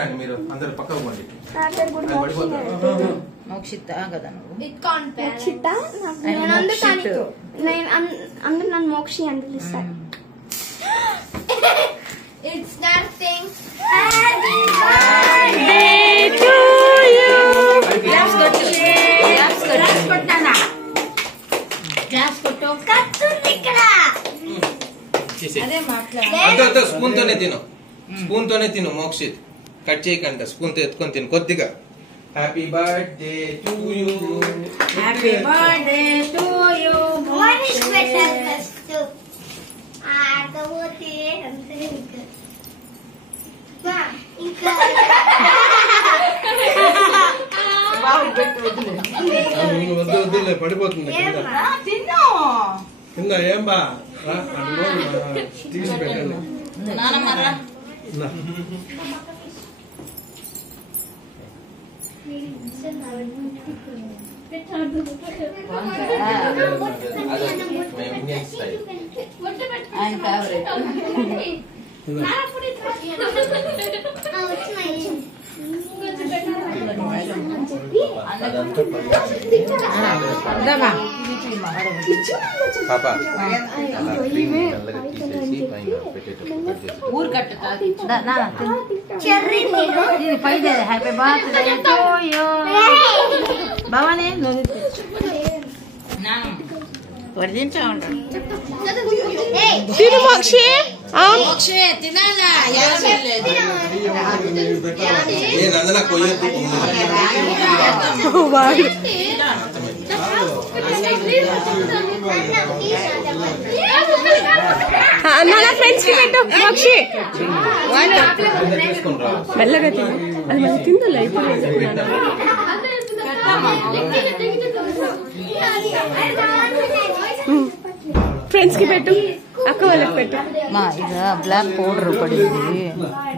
రండి మీరు అందరు పక్కకు పోండి. మోక్షిత కదా నువ్వు? మోక్షిత అందరు నన్ను మోక్షి అని పిలుస్తారు. It's nothing. Happy birthday to you. Claps కొట్టు. Claps కొట్టానా? Claps కొట్టు. కత్తుంది ఇక్కడ. అదే మాట్లాడు. అంత స్పూన్ తోనే తిను. స్పూన్ తోనే తిను మోక్షిత్. కట్ చేయకండి, స్పూన్ తో ఎత్తుకొని తిను కొద్దిగా. Happy birthday to you. Happy birthday to you. One is better first. ఆడపోతే అంతే ఇంకా. ఇంకా వద్దులే పడిపోతుంది కింద. ఏం బా తీసి పెట్టండి. ఆయన ఫేవరెట్. ఊరు కట్టు పైదే. Happy birthday to you. Bhavani వడ్డించా ఉంటాను. తిను మోక్షి. తినాలా? మన ఫ్రెండ్స్ కి పెట్టు మోక్షి. మెల్లగా తిను. అది మన తిందలే అయిపోయింది. ఫ్రెండ్స్ కి పెట్టు, అక్క వాళ్ళకి పెట్టు. మా ఇక బ్లాక్ పౌడర్ పడింది,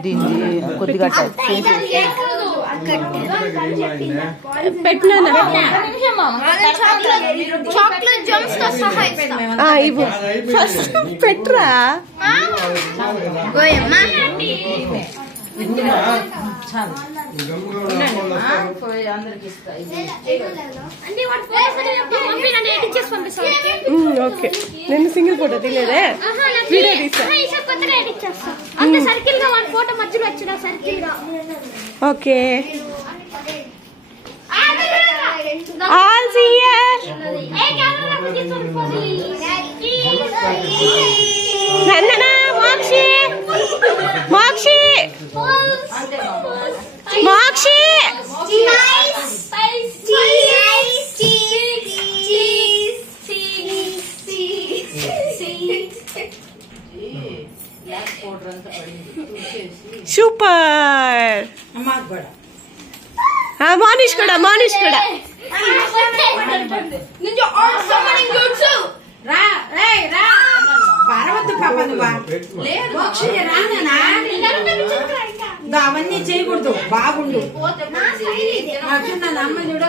దీన్ని కొద్దిగా పెట్టినా చాక్లెట్ జమ్స్ తో సహా ఇవ్వు. ఫస్ట్ పెట్రా. ఓకే, నేను సింగిల్ ఫోటో తీయలేదే, వీడియో తీసా. సర్కిల్ గా వన్ ఫోటో మధ్యలో వచ్చిన సర్కిల్ గా. Okay, all see here. Nandana, Mokshi, Mokshi, Mokshi. Super. Monish కూడా, మోనిష్ కూడా. అవన్నీ చేయకూడదు, బాగుండు. అమ్మ చూడ